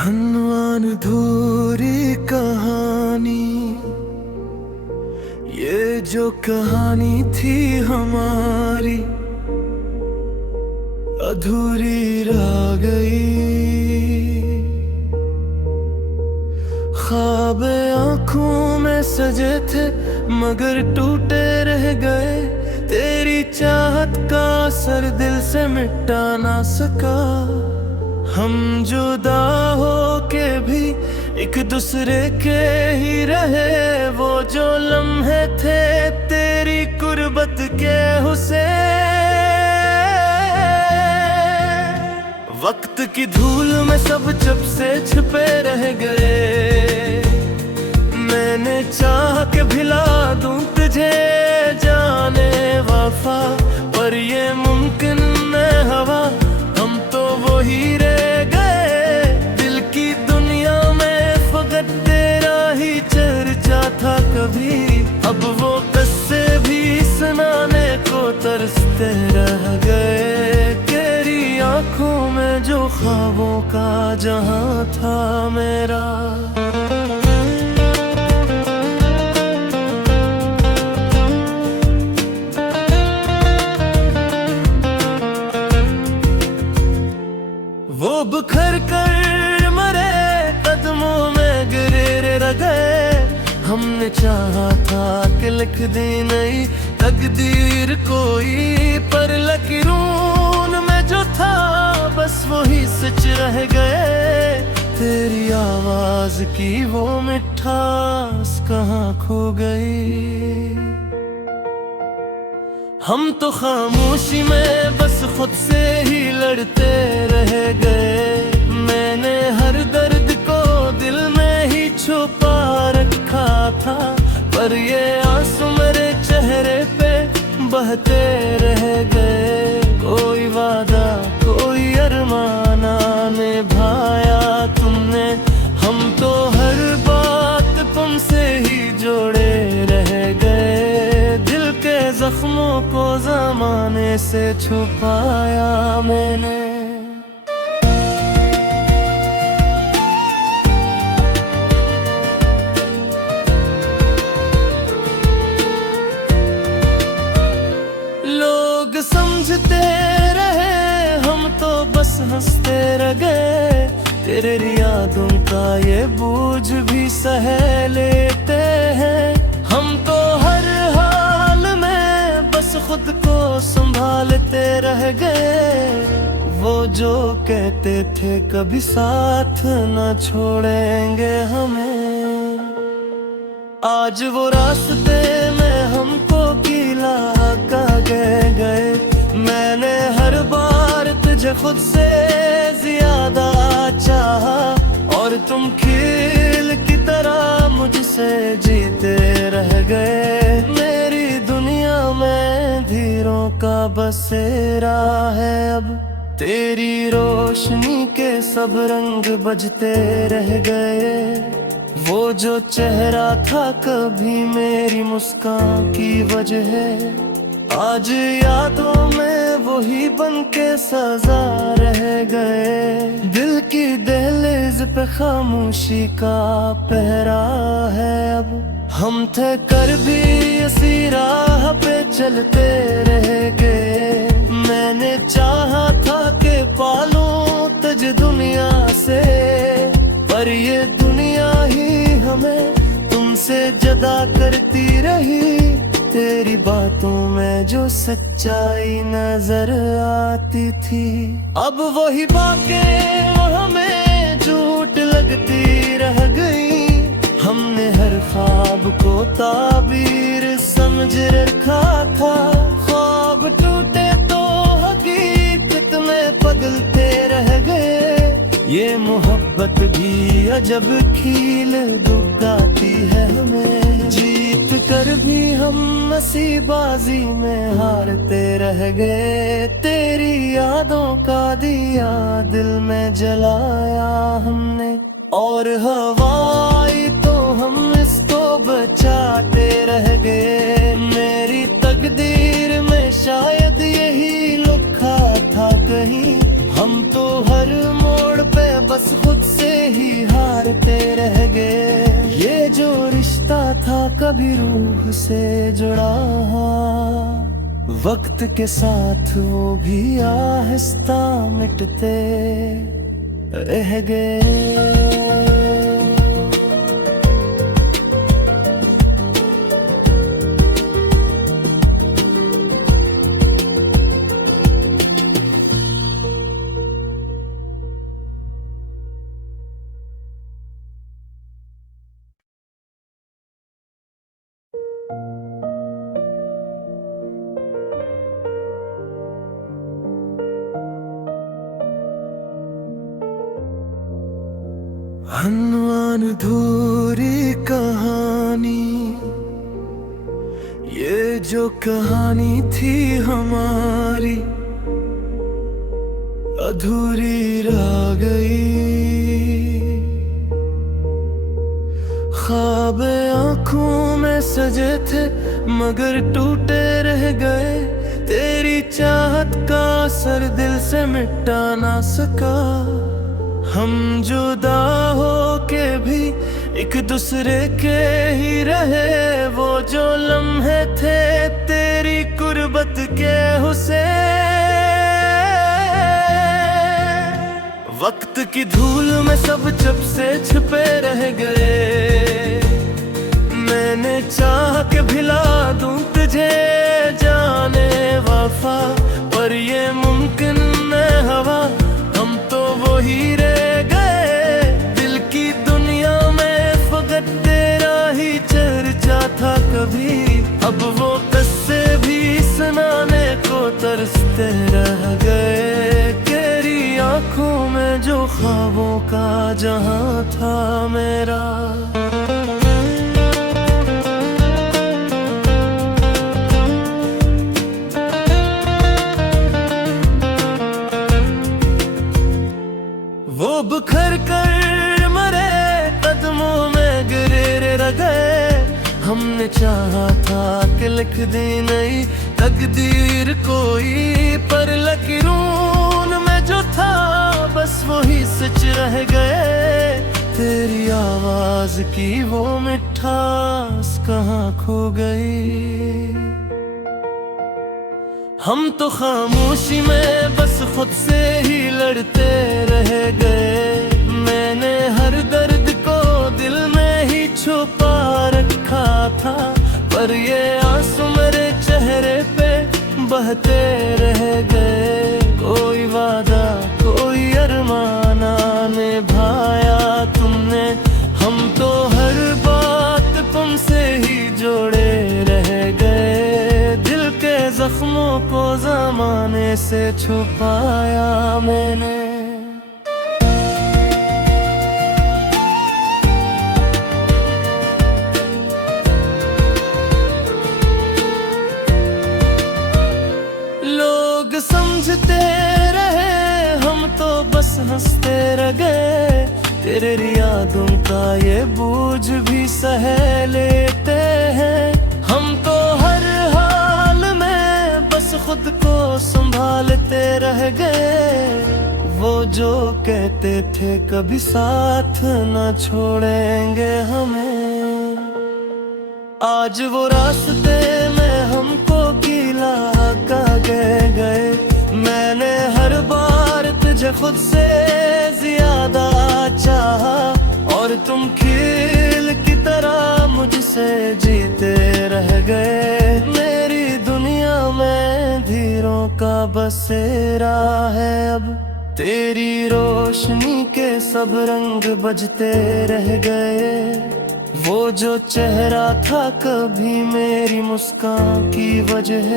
अनवान धूरी कहानी, ये जो कहानी थी हमारी अधूरी रह गई। ख्वाब आंखों में सजे थे मगर टूटे रह गए। तेरी चाहत का असर दिल से मिटा ना सका। हम जुदा हो के भी एक दूसरे के ही रहे। वो जो लम्हे थे तेरी कुर्बत के हुसैन, वक्त की धूल में सब जब से छिपे रह गए। मैंने चाह के भिला दूं तुझे जाने वफा, पर ये मुमकिन न हवा। हम तो वही रह गए दिल की दुनिया में, फकत तेरा ही चर्चा था कभी। अब वो किस्से भी सुनाने को तरसते रह गए। तेरी आंखों में जो ख्वाबों का जहां था मेरा, वो बिखर कर मरे कदमों में गिरे रह गए। हमने चाहा था कि लिख दी नई तकदीर कोई, पर लकीरों में जो था बस वही सच रह गए। तेरी आवाज की वो मिठास कहाँ खो गई। हम तो खामोशी में बस खुद से ही लड़ते रह गए। मैंने हर दर्द को दिल में ही छुपा रखा था, पर ये आंसू मेरे चेहरे पे बहते रह गए। कोई वादा कोई अरमाना निभाया तुमने, हम तो हर बात तुमसे ही जोड़े रह गए। दिल के जख्मों को ज़माने से छुपाया मैंने। लोग समझते रहे हम तो बस हंसते रह गए। तेरे यादों का ये बोझ भी सह लेते हैं हम तो हर हाल में, बस खुद को संभालते रह गए। वो जो कहते थे कभी साथ न छोड़ेंगे हमें, आज वो रास्ते में हमको कीला गए। मैंने हर बार तुझे खुद से ज्यादा चाहा, और तुम खील की तरह मुझसे जीते रह गए। मेरी दुनिया में धीरों का बसेरा है अब, तेरी रोशनी के सब रंग बजते रह गए। वो जो चेहरा था कभी मेरी मुस्कान की वजह, आज यादों में वही बन के सजा रह गए। दिल की दहलीज पे खामोशी का पहरा है अब, हम थे कर भी इसी राह पे चलते रह गए। मैंने चाहा था कि पालूं तुझे दुनिया से, पर ये दुनिया ही हमें तुमसे जुदा करती रही। तेरी बातों में जो सच्चाई नजर आती थी, अब वही बातें हमें झूठ लगती रह गई। हमने हर ख्वाब को ताबीर समझ रखा था, ख्वाब टूटे तो हकीकत में बदलते रह गए। ये मोहब्बत भी अजब खील दुखाती है हमें, जीत कर भी हम नसीबाजी में हारते रह गए। तेरी यादों का दिया दिल में जलाया हमने, और हवाई तो हम इसको बचाते रह गए। मेरी तकदीर में शायद यही लिखा था कहीं, हम तो हर मोड़ पे बस खुद से कभी रूह से जुड़ा। वक्त के साथ वो भी आहिस्ता मिटते रह गए। अनवान अधूरी कहानी, ये जो कहानी थी हमारी अधूरी रह गई। ख्वाब आंखों में सजे थे मगर टूटे रह गए। तेरी चाहत का असर दिल से मिटा ना सका। हम जुदा हो के भी एक दूसरे के ही रहे। वो जो लम्हे थे तेरी कुर्बत के हुसैन। वक्त की धूल में सब जब से छिपे रह गए। मैंने चाह के भिला दूं तुझे जाने वफा, पर ये मुमकिन न हवा। हम तो वही रह गए दिल की दुनिया में, फकत तेरा ही चर्चा था कभी। अब वो किस्से भी सुनाने को तरसते रह गए। तेरी आंखों में जो ख्वाबों का जहां था मेरा। वो बिखर कर मरे कदमों में गिरे रह गए। हमने चाहा था कि लिख दी नई तकदीर कोई, पर लकीरों में जो था बस वही सच रह गए। तेरी आवाज की वो मिठास कहाँ खो गई। हम तो खामोशी में बस खुद से ही लड़ते रह गए। मैंने हर दर्द को दिल में ही छुपा रखा था, पर ये आंसू मेरे चेहरे पे बहते रह गए। कोई वादा कोई अरमाना निभाया तुमने। हम तो हर बात तुमसे ही जोड़े रह गए। दिल के जख्मों को ज़माने से छुपाया मैंने। लोग समझते रहे हम तो बस हंसते रह गए। तेरे यादों का ये बोझ भी सह लेते हैं। हम तो हर हाल में बस खुद को संभालते रह गए। वो जो कहते थे कभी साथ न छोड़ेंगे हमें, आज वो रास्ते में हमको गिला गए। मैंने हर बार तुझे खुद से ज्यादा चाहा, और तुम खेल की तरह मुझसे जीते रह गए। मेरी दुनिया में धीरों का बसेरा है अब। तेरी रोशनी के सब रंग बजते रह गए। वो जो चेहरा था कभी मेरी मुस्कान की वजह,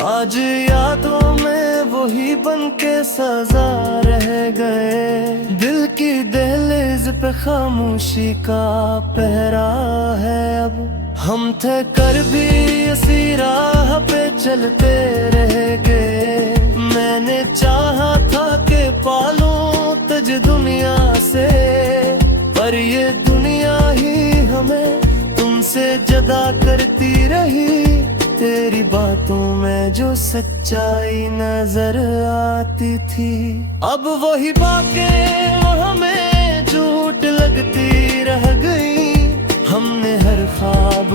आज यादों में वही बन के सजा रह गए। दिल की दहलीज पे खामोशी का पहरा है अब। हम थे कर भी इसी राह पे चलते रह गए। मैंने चाहा था कि पालूं तुझे दुनिया से, पर ये दुनिया ही हमें तुमसे जुदा करती रही। तेरी बातों में जो सच्चाई नजर आती थी, अब वही बातें वो हमें झूठ लगती रह गई। हमने हर ख्वाब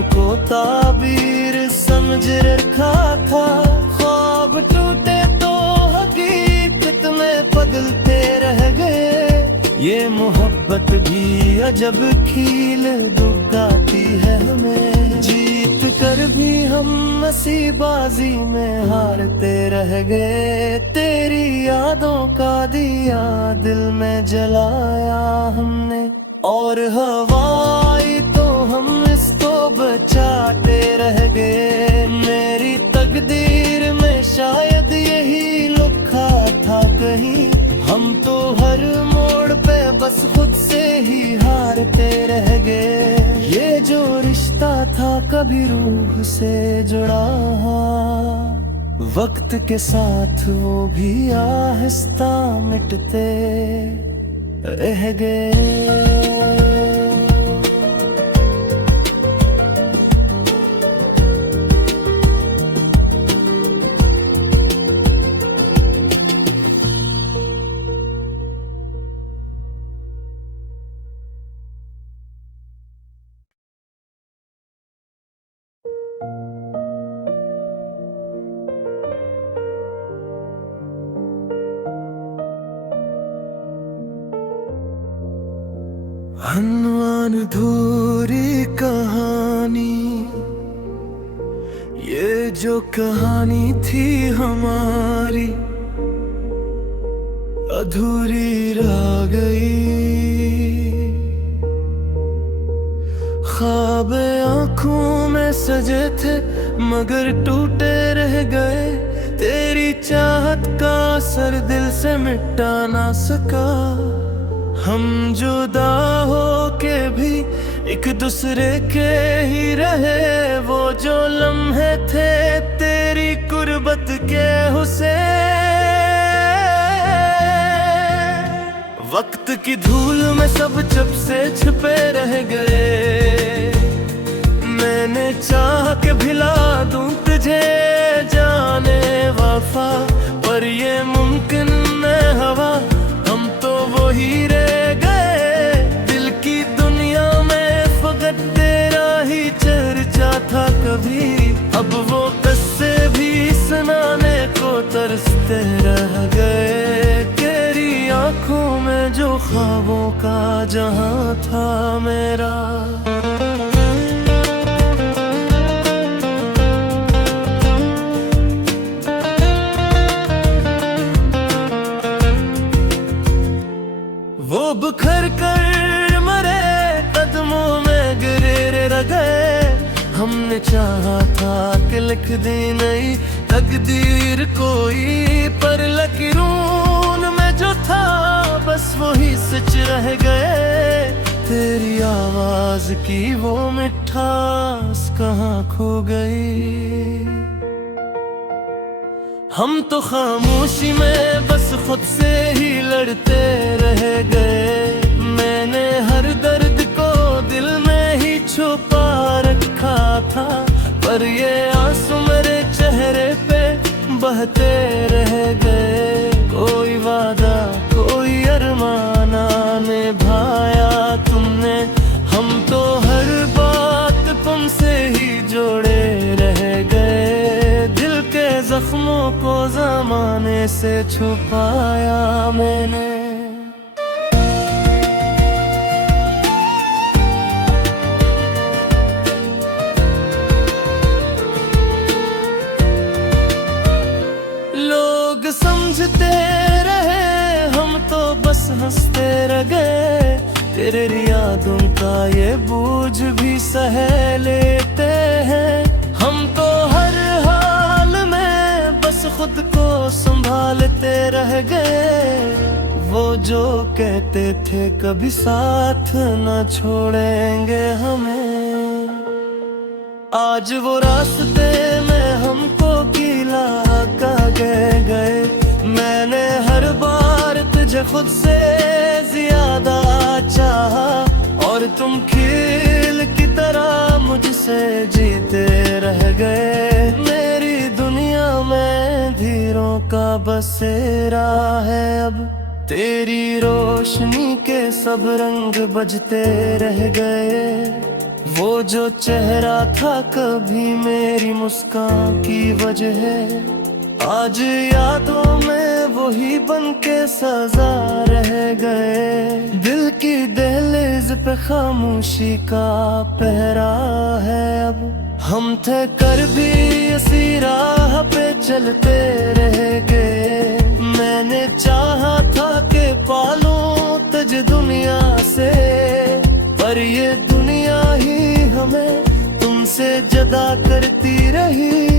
ताबीर समझ रखा था। ख्वाब टूटे तो हकीकत में बदलते रह गए। ये मोहब्बत भी अजब खील दुखाती है हमें। जीत कर भी हम नसीबाजी में हारते रह गए। तेरी यादों का दिया दिल में जलाया हमने, और हवाई तो हम इसको बचाते रह गए। मेरी तकदीर में शायद यही लिखा था कहीं। हम तो हर मोड़ पे बस खुद से ही हारते रह गए। ये जो रिश्ता था कभी रूह से जुड़ा, वक्त के साथ वो भी आहिस्ता मिटते रह गए। अनवान धूरी कहानी, ये जो कहानी थी हमारी अधूरी रह गई। ख्वाब आंखों में सजे थे मगर टूटे रह गए। तेरी चाहत का असर दिल से मिटा ना सका। हम जुदा हो के भी एक दूसरे के ही रहे। वो जो लम्हे थे तेरी कुर्बत के हुसैन, वक्त की धूल में सब जब से छुपे रह गए। मैंने चाह के भिला दूं तुझे जाने वफा, पर ये मुमकिन न हवा। हम तो वही रह गए दिल की दुनिया में, फकत तेरा ही चर्चा था कभी। अब वो किस्से भी सुनाने को तरसते रह गए। तेरी आंखों में जो ख्वाबों का जहां था मेरा, वो बिखर कर मरे कदमों में गिरे रह गए। हमने चाहा था कि लिख दी नई तकदीर कोई, पर लकीरों में जो था बस वही सच रह गए। तेरी आवाज की वो मिठास कहाँ खो गई। हम तो खामोशी में बस खुद से ही लड़ते रह गए। मैंने हर दर्द को दिल में ही छुपा रखा था, पर ये आंसू मेरे चेहरे पे बहते रह गए। कोई वादा कोई अरमाना निभाया तुमने, हम तो हर बात तुमसे ही जोड़े रह गए। दिल के जख्मों को ज़माने से छुपाया मैंने। लोग समझते रहे हम तो बस हंसते रह गए। तेरे यादों का ये बोझ भी सह लेते हैं। हम तो हर हाल में बस खुद को संभालते रह गए। वो जो कहते थे कभी साथ न छोड़ेंगे हमें, आज वो रास्ते में हमको कीला कह गए। मैंने हर बार तुझे खुद से ज्यादा चाहा, और तुम खील की तरह मुझसे जीते रह गए। मेरी दुनिया में धीरों का बसेरा है अब, तेरी रोशनी के सब रंग बजते रह गए। वो जो चेहरा था कभी मेरी मुस्कान की वजह, आज यादों में वही बन के सजा रह गए। दिल की दहलीज पे खामोशी का पहरा है अब, हम थे कर भी इसी राह पे चलते रह गए। मैंने चाहा था कि पालूं तुझे दुनिया से, पर ये दुनिया ही हमें तुमसे जुदा करती रही।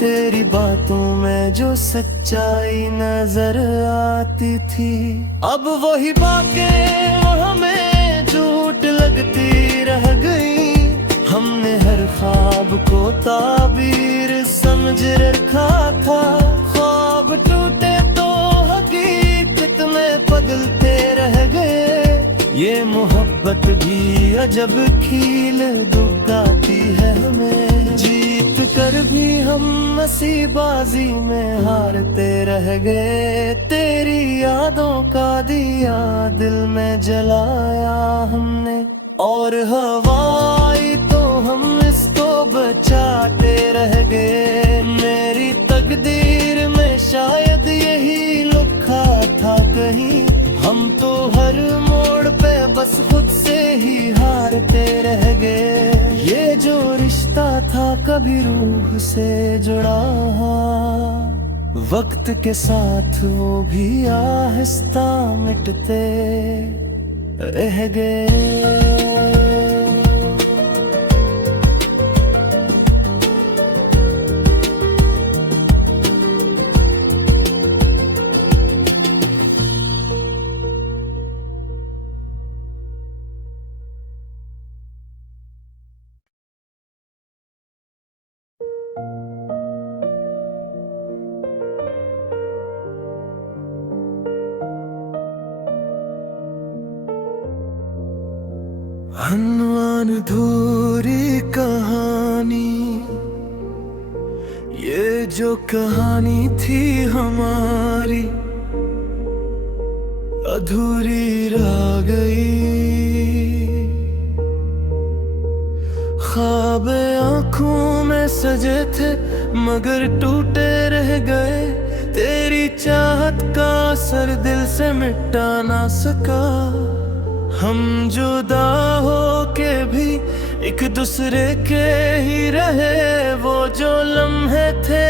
तेरी बातों में जो सच्चाई नजर आती थी, अब वही बातें हमें झूठ लगती रह गई। हमने हर ख्वाब को ताबीर समझ रखा था, ख्वाब टूटे तो हकीकत में बदलते रह गए। ये मोहब्बत भी अजब खील दुखाती है हमें, जीत कर भी हम नसीबाजी में हारते रह गए। तेरी यादों का दिया दिल में जलाया हमने, और हवाई तो हम इसको बचाते रह गए। मेरी तकदीर में शायद यही लिखा था कहीं, हम तो हर मोड़ पे बस खुद से ही हारते रह गए। ये जो रिश्ता था कभी रूह से जुड़ा, वक्त के साथ वो भी आहिस्ता मिटते रह गए। अनवान अधूरी कहानी, ये जो कहानी थी हमारी अधूरी रह गई। ख्वाब आंखों में सजे थे मगर टूटे रह गए। तेरी चाहत का असर दिल से मिटा ना सका, हम जुदा हो के भी एक दूसरे के ही रहे। वो जो लम्हे थे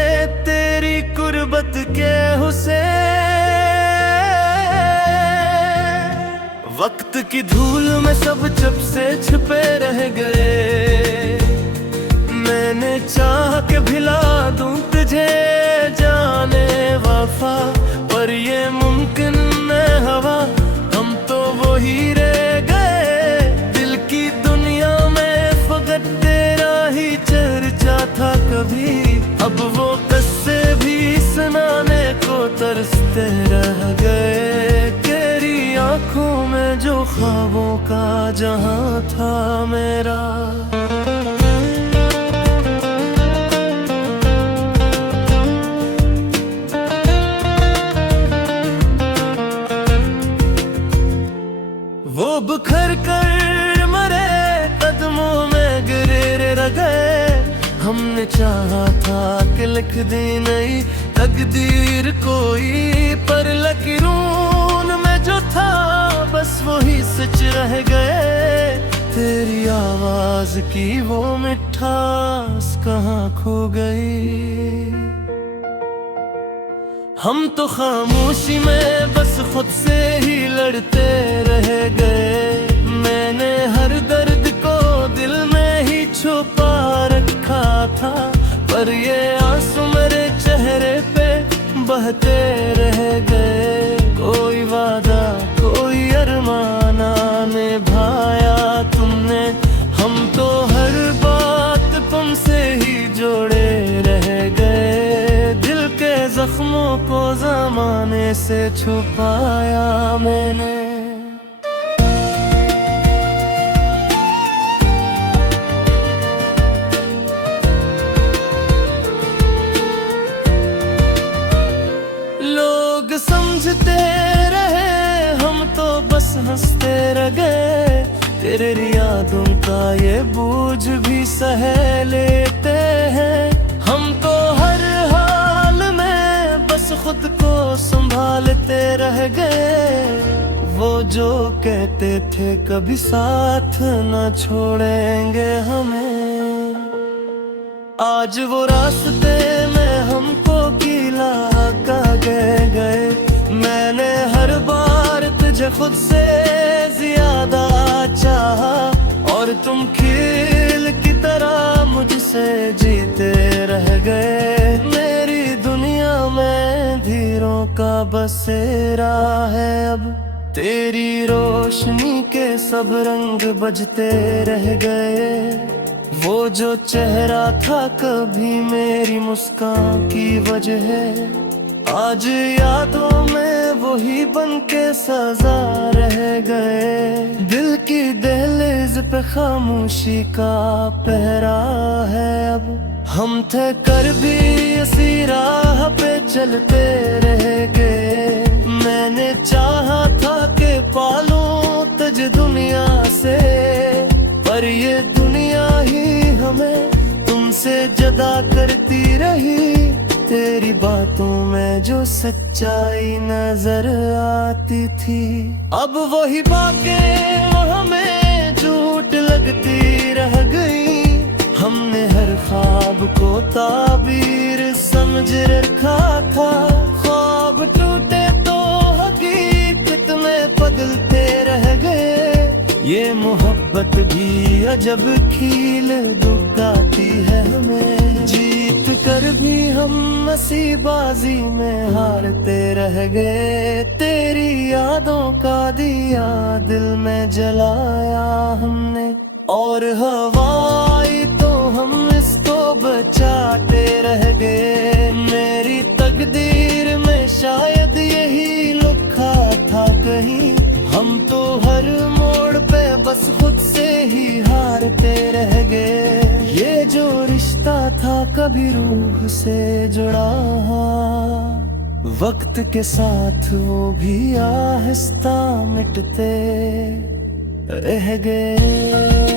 तेरी कुर्बत के हुसैन, वक्त की धूल में सब जब से छुपे रह गए। मैंने चाह के भिला दूं तुझे जाने वफा, पर ये मुमकिन न हवा, हम तो वही रह गए। दिल की दुनिया में फकत तेरा ही चर्चा था कभी, अब वो किस्से भी सुनाने को तरसते रह गए। तेरी आंखों में जो ख्वाबों का जहां था मेरा, वो बिखर कर मरे, कदमों में गिरे रह गए। हमने चाहा था कि लिख दी नई तकदीर कोई, पर लकीरों में जो था बस वही सच रह गए। तेरी आवाज की वो मिठास कहाँ खो गई। हम तो खामोशी में बस खुद से ही लड़ते रह गए। मैंने हर दर्द को दिल में ही छुपा रखा था, पर ये आंसू मेरे चेहरे पे बहते रह गए। कोई वादा कोई अरमाना निभाया तुमने, हम तो हर बात तुमसे ही जोड़े रह गए। दिल के जख्मों को ज़माने से छुपाया मैंने। लोग समझते रहे, हम तो बस हंसते रह गए। तेरे रिया यादों का ये बोझ भी सह लेते हैं। हम तो हर हाल में बस खुद को संभालते रह गए। वो जो कहते थे कभी साथ न छोड़ेंगे हमें, आज वो रास्ते में हमको गिला गए। मैंने हर बार तुझे खुद से ज्यादा चाहा, और तुम खील की तरह मुझसे जीते रह गए। मेरी दुनिया में धीरों का बसेरा है अब, तेरी रोशनी के सब रंग बजते रह गए। वो जो चेहरा था कभी मेरी मुस्कान की वजह है, आज यादों में वही बन के सजा रह गए। दिल की दहलीज पे खामोशी का पहरा है अब, हम थे कर भी इसी राह पे चलते रह गए। मैंने चाहा था कि पालूं तुझे दुनिया से, पर ये दुनिया ही हमें तुमसे जुदा करती रही। तेरी बातों में जो सच्चाई नजर आती थी, अब वही बातें हमें झूठ लगती रह गई। हमने हर ख्वाब को ताबीर समझ रखा था, ख्वाब टूटे तो हकीकत में बदलते रह गए। ये मोहब्बत भी अजब खील दुखाती है हमें, जीत कर भी हम नसीबाजी में हारते रह गए। तेरी यादों का दिया दिल में जलाया हमने, और हवाई तो हम इसको बचाते रह गए। मेरी तकदीर में शायद यही लिखा था कहीं, हम तो हर मोड़ पे बस खुद से ही हारते रह गए। ये जो रिश्ता था कभी रूह से जुड़ा, वक्त के साथ वो भी आहिस्ता मिटते रह गए।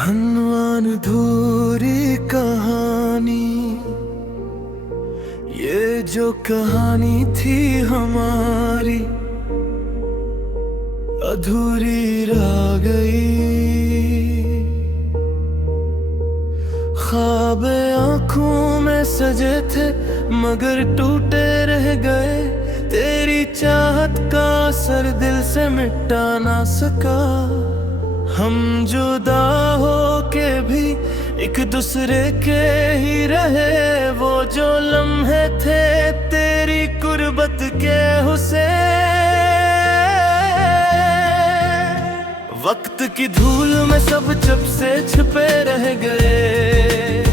अनवान अधूरी कहानी, ये जो कहानी थी हमारी अधूरी रह गई। ख्वाब आँखों में सजे थे मगर टूटे रह गए। तेरी चाहत का असर दिल से मिटा ना सका। हम जुदा हो के भी एक दूसरे के ही रहे। वो जो लम्हे थे तेरी कुर्बत के हुसैन, वक्त की धूल में सब जब से छिपे रह गए।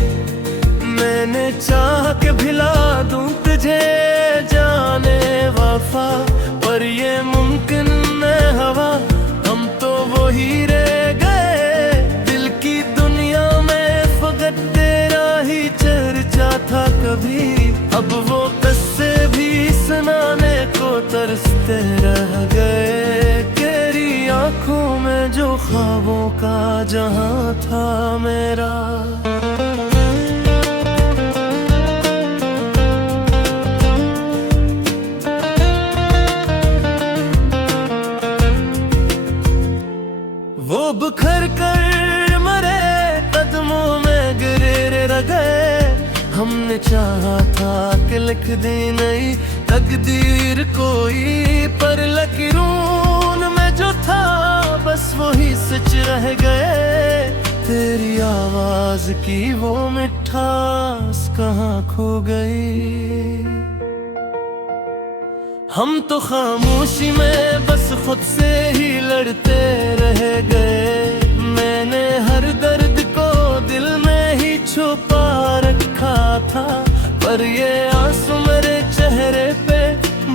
मैंने चाह के भिला दूं तुझे जाने वफा, पर ये मुमकिन न हवा, हम तो वही रह गए। दिल की दुनिया में फकत तेरा ही चर्चा था कभी, अब वो किस्से भी सुनाने को तरसते रह गए। तेरी आंखों में जो ख्वाबों का जहां था मेरा, वो बिखर कर मरे कदमों में गिरे रह गए। हमने चाहा था कि लिख दी नई तकदीर कोई, पर लकीरों में जो था बस वही सच रह गए। तेरी आवाज की वो मिठास कहाँ खो गई। हम तो खामोशी में बस खुद से ही लड़ते रह गए। मैंने हर दर्द को दिल में ही छुपा रखा था, पर ये आंसू मेरे चेहरे पे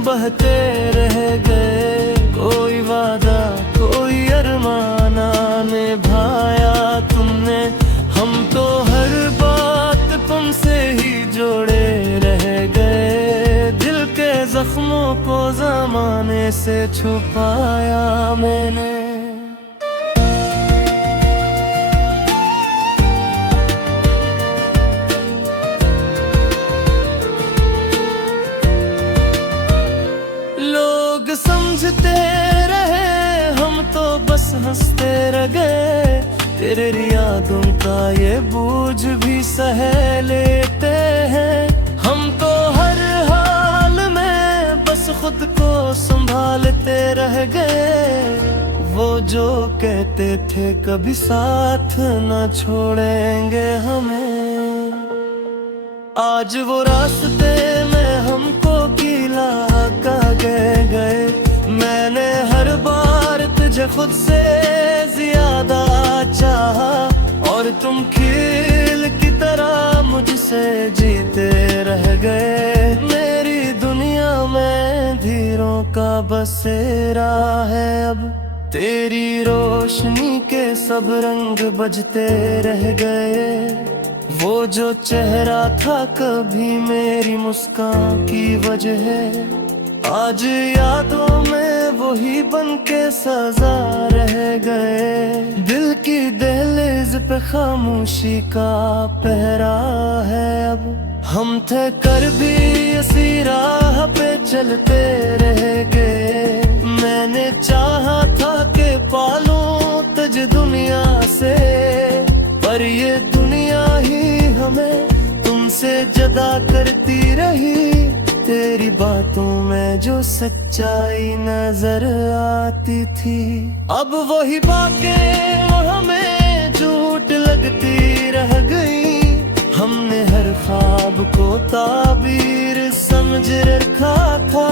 बहते रह गए। कोई वादा कोई अरमाना निभाया तुमने, हम तो हर बात तुमसे ही जोड़े रह गए। दिल के जख्मों को ज़माने से छुपाया मैंने। लोग समझते रहे हम तो बस हंसते रह गए, तेरे यादों का ये बोझ भी सह लेते हैं। हम तो हर हाल में बस खुद को संभालते रह गए। वो जो कहते थे कभी साथ न छोड़ेंगे हमें, आज वो रास्ते में हमको गिला कर गए। मैंने हर बार तुझे खुद से ज्यादा चाहा, और तुम खील की तरह मुझसे जीते रह गए। मेरी दुनिया में धीरों का बसेरा है अब, तेरी रोशनी के सब रंग बजते रह गए। वो जो चेहरा था कभी मेरी मुस्कान की वजह है, आज यादों में वही बन के सजा रह गए। दिल की दहलीज पे खामोशी का पहरा है अब, हम थे कर भी इसी राह पे चलते रह गए। मैंने चाहा था कि पालूं तुझे दुनिया से, पर ये दुनिया ही हमें तुमसे जुदा करती रही। तेरी बातों में जो सच्चाई नजर आती थी, अब वही बातें हमें झूठ लगती रह गई। हमने हर ख्वाब को ताबीर समझ रखा था,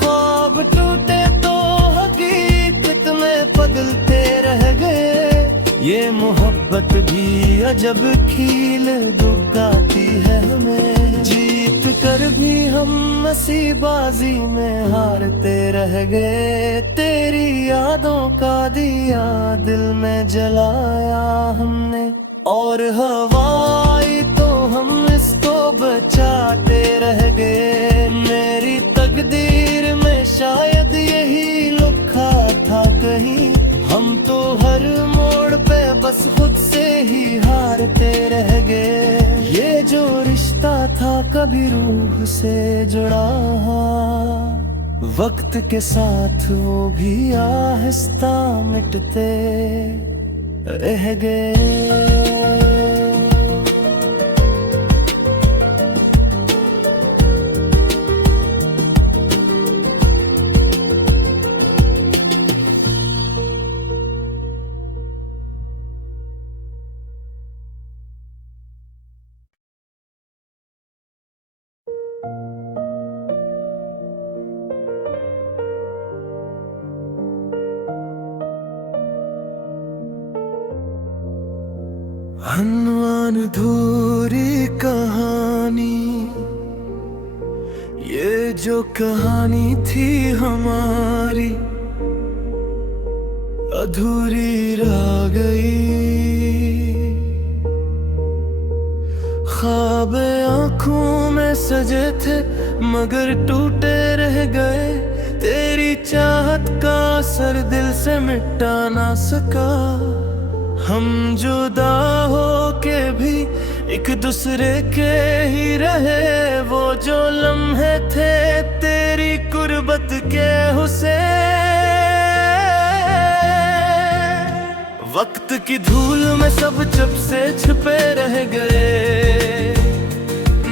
ख्वाब टूटे तो हकीकत में बदलते रह गए। ये मोहब्बत भी अजब खील दुगाती है हमें, जीत कर भी हम नसीबाजी में हारते रह गए। तेरी यादों का दिया दिल में जलाया हमने, और हवाई तो हम इसको बचाते रह गए। मेरी तकदीर में शायद यही लिखा था कहीं, हम तो हर मोड़ पे बस खुद से ही हारते रह गए। ये जो रिश्ता था कभी रूह से जुड़ा, वक्त के साथ वो भी आहिस्ता मिटते रह गए। अनवान अधूरी कहानी, ये जो कहानी थी हमारी अधूरी रह गई। ख्वाब आँखों में सजे थे मगर टूटे रह गए। तेरी चाहत का असर दिल से मिटा ना सका। हम जुदा हो के भी एक दूसरे के ही रहे। वो जो लम्हे थे तेरी कुर्बत के हुसैन, वक्त की धूल में सब जब से छिपे रह गए।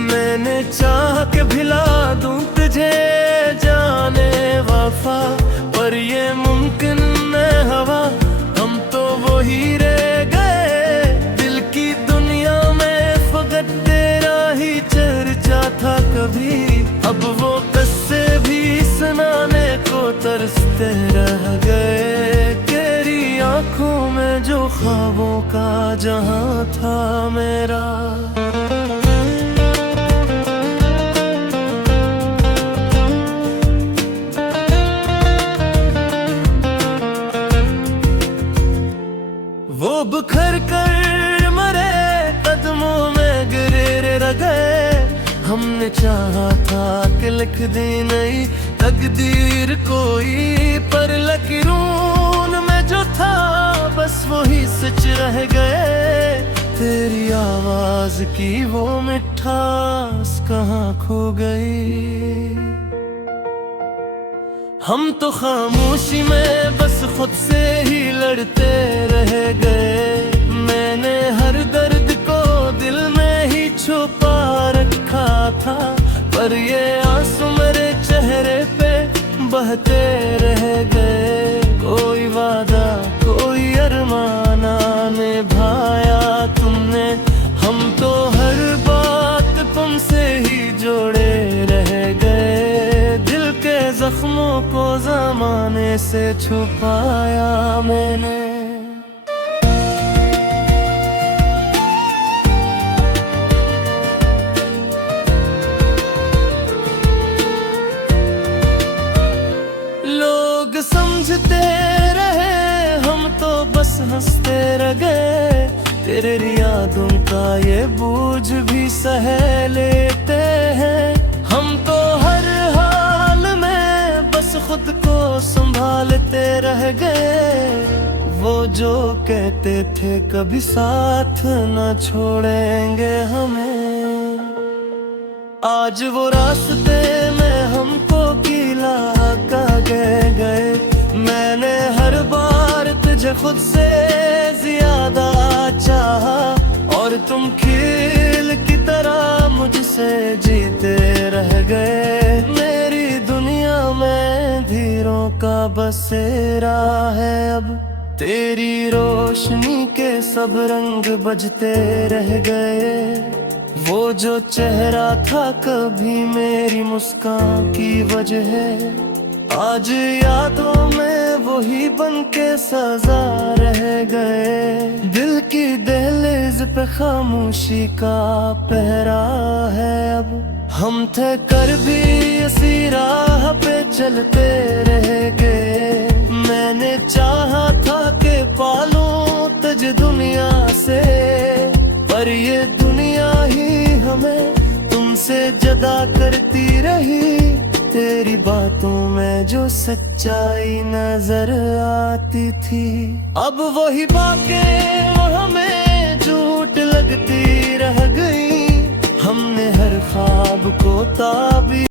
मैंने चाह के भिला दूं तुझे जाने वफा, पर ये मुमकिन न हवा, हम तो वही रह गए। दिल की दुनिया में फकत तेरा ही चर्चा था कभी, अब वो किस्से भी सुनाने को तरसते रह गए। तेरी आंखों में जो ख्वाबों जहां था मेरा। वो बिखर कर मरे, कदमों में गिरे रह गए। हमने चाहा था कि लिख दी नई तकदीर कोई, पर लकीरों में जो था बस वही सच रह गए। तेरी आवाज की वो मिठास कहाँ खो गई। हम तो खामोशी में बस खुद से ही लड़ते रह गए। मैंने हर दर्द को दिल में ही छुपा रखा था, पर ये आंसू मेरे चेहरे पे बहते रह गए। कोई वादा कोई अरमाना निभाया तुमने, हम तो हर बात तुमसे ही जोड़े रह गए। दिल के जख्मों को ज़माने से छुपाया मैंने। लोग समझते रहे, हम तो बस हंसते रह गए। तेरे यादों का ये बोझ भी सह लेते हैं। हम तो हर हाल में बस खुद को संभालते रह गए। वो जो कहते थे कभी साथ न छोड़ेंगे हमें, आज वो रास्ते में हमको गिला गए। मैंने हर बार तुझे खुद से ज्यादा चाहा, और तुम खील की तरह मुझसे जीते रह गए। मेरी दुनिया में धीरों का बसेरा है अब, तेरी रोशनी के सब रंग बजते रह गए। वो जो चेहरा था कभी मेरी मुस्कान की वजह है, आज यादों में वही बन के सजा रह गए। दिल की दहलीज पे खामोशी का पहरा है अब, हम थे कर भी इसी राह पे चलते रह गए। मैंने चाहा था कि पालूं तुझे दुनिया से, पर ये दुनिया ही हमें तुमसे जुदा करती रही। तेरी बातों में जो सच्चाई नजर आती थी, अब वही बातें हमें झूठ लगती रह गई। हमने हर ख्वाब को तार